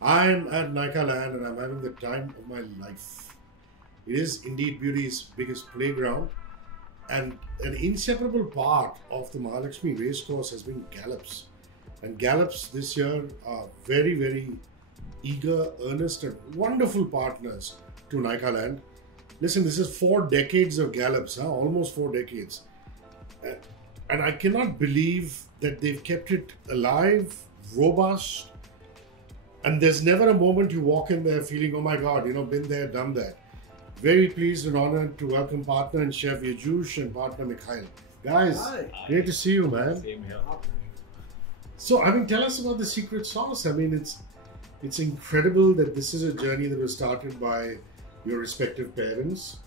I'm at Nykaaland and I'm having the time of my life. It is indeed beauty's biggest playground, and an inseparable part of the Mahalakshmi racecourse has been Gallops. And Gallops this year are very, very eager, earnest, and wonderful partners to Nykaaland. Listen, this is 4 decades of Gallops, almost 4 decades. And I cannot believe that they've kept it alive, robust, and there's never a moment you walk in there feeling, oh my God, been there, done that. Very pleased and honored to welcome partner and chef Yajush and partner Mikhail. Guys, Hi. Great to see you, man. Same here. So, tell us about the secret sauce. It's incredible that this is a journey that was started by your respective parents,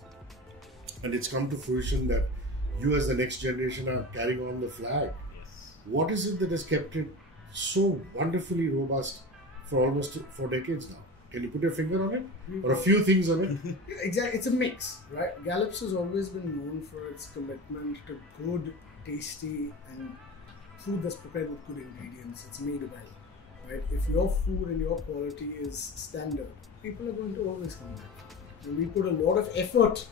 and it's come to fruition that you as the next generation are carrying on the flag. Yes. What is it that has kept it so wonderfully robust for almost 4 decades now? Can you put your finger on it? Or a few things on it? Exactly, it's a mix, right? Gallops has always been known for its commitment to good, tasty, and food that's prepared with good ingredients. It's made well, right? If your food and your quality is standard, people are going to always come back. And we put a lot of effort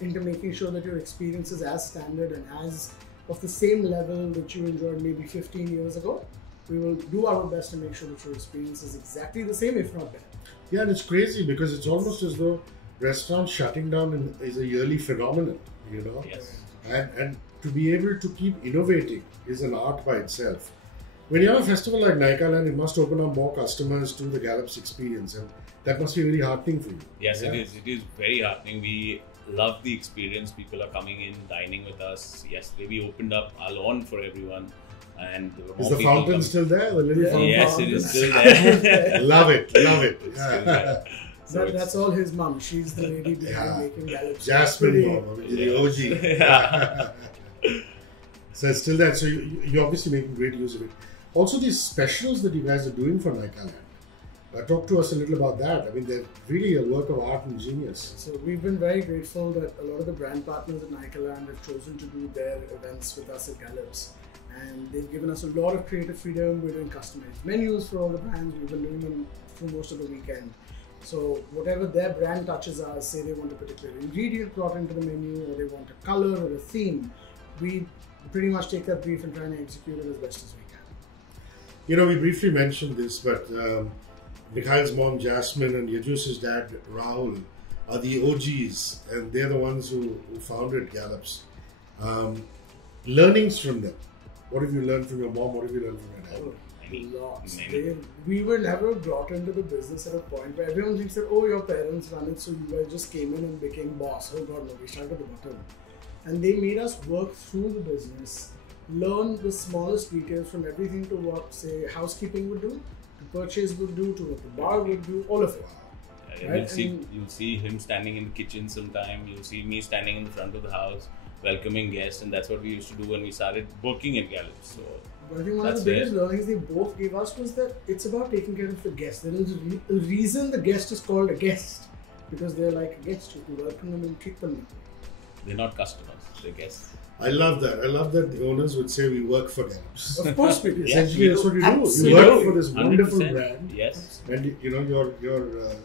into making sure that your experience is as standard and as of the same level that you enjoyed maybe 15 years ago. We will do our best to make sure that your experience is exactly the same, if not better. Yeah, and it's crazy because it's almost as though restaurants shutting down is a yearly phenomenon, Yes. And to be able to keep innovating is an art by itself. When you have a festival like Nykaaland, it must open up more customers to the Gallops experience, and that must be very heartening for you. Yes, it is. It is very heartening. We love the experience. People are coming in, dining with us. Yesterday we opened up our lawn for everyone. And there were Is more the people fountain coming. still there? The little fountain? Yes, it is still there. Love it, love it. It's still there. So That's all his mum. She's the lady behind making Gallops. Jasmine Pretty- Mom, the OG. So it's still there. So you're obviously making great use of it. Also, these specials that you guys are doing for Nykaaland. Talk to us a little about that. They're really a work of art and genius. So we've been very grateful that a lot of the brand partners at Nykaaland have chosen to do their events with us at Gallops. And they've given us a lot of creative freedom. We're doing customized menus for all the brands. We've been doing them through most of the weekend. So whatever their brand touches are, say they want a particular ingredient brought into the menu, or they want a color or a theme, we pretty much take that brief and try and execute it as best as we can. We briefly mentioned this, but Mikhail's mom, Jasmine, and Yajush's dad, Rahul, are the OGs, and they're the ones who founded Gallops. Learnings from them. What have you learned from your mom? What have you learned from your dad? Lots. Many. We were never brought into the business at a point where everyone thinks that, oh, your parents run it, so you guys just came in and became boss. Oh God, no, we started at the bottom. And they made us work through the business, learn the smallest details from everything to what, say, housekeeping would do, to purchase would do, to what the bar would do, all of it. Right? You'll see him standing in the kitchen sometime. You'll see me standing in the front of the house, welcoming guests, and that's what we used to do when we started working at Gallops. So But I think one of the biggest learnings they both gave us was that it's about taking care of the guest. There is a reason the guest is called a guest, because they're like a guest. You welcome them and treat them. they're not customers, they're guests. I love that. I love that the owners would say we work for Gallops. Of course we do. Essentially, that's what you do. Absolutely. You work for this wonderful 100%. brand. Yes. And your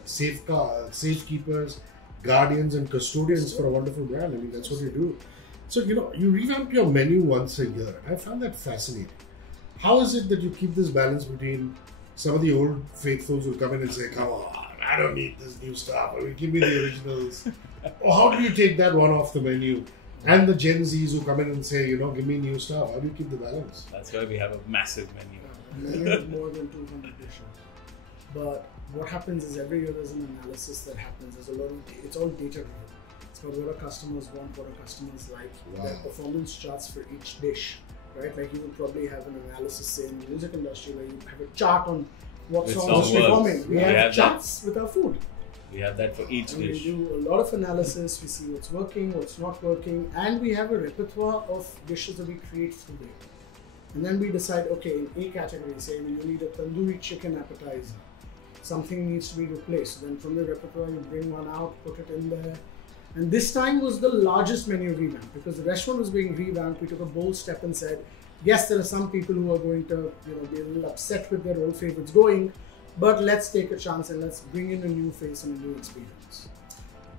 safekeepers, guardians, and custodians for a wonderful brand. That's what you do. So you revamp your menu once a year. I found that fascinating. How is it that you keep this balance between some of the old faithfuls who come in and say, "Come on, I don't need this new stuff. Give me the originals." Or how do you take that one off the menu? And the Gen Zs who come in and say, give me new stuff. How do you keep the balance? That's why we have a massive menu. Many have more than 200 dishes. But what happens is every year there's an analysis that happens. There's a lot of, it's all data driven. It's about what our customers want, what our customers like, their performance charts for each dish, right? Like you would probably have an analysis, say in the music industry, where you have a chart on what Which songs song are performing. works. We We have have charts with our food. We have that for each And dish. we do a lot of analysis, we see what's working, what's not working, and we have a repertoire of dishes that we create through the year. And then we decide, okay, in A category, say you need a tandoori chicken appetizer. Something needs to be replaced. So then from the repertoire, you bring one out, put it in there. And this time was the largest menu revamp because the restaurant was being revamped. We took a bold step and said, yes, there are some people who are going to be a little upset with their old favorites going, But let's take a chance and let's bring in a new face and a new experience.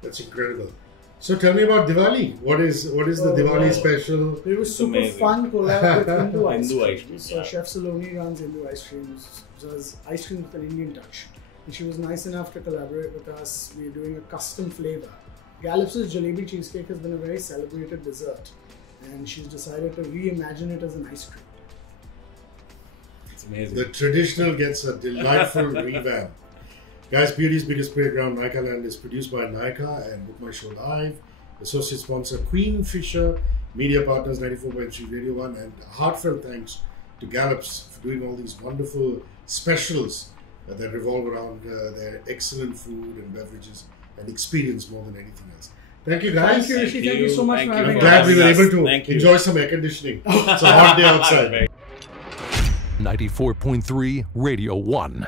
That's incredible. So tell me about Diwali. What is the Diwali special? It was super amazing. fun collab with Hindu ice Hindu cream. ice cream, So yeah. Chef Saloni runs Hindu ice creams. Does ice cream with an Indian touch. And she was nice enough to collaborate with us. We're doing a custom flavor. Gallops' jalebi cheesecake has been a very celebrated dessert, and she's decided to reimagine it as an ice cream. It's amazing. The traditional gets a delightful revamp. Guys, Beauty's Biggest Playground, Nykaaland, is produced by Nykaa and Book My Show Live. Associate sponsor Queen Fisher, media partners 94.3 Radio 1, and heartfelt thanks to Gallops for doing all these wonderful specials that revolve around their excellent food and beverages and experience more than anything else. Thank you, guys. Thank you, Rishi. Thank you so much for having I'm us. glad we were able to Thank you. enjoy some air conditioning. It's a hot day outside. 94.3 Radio 1.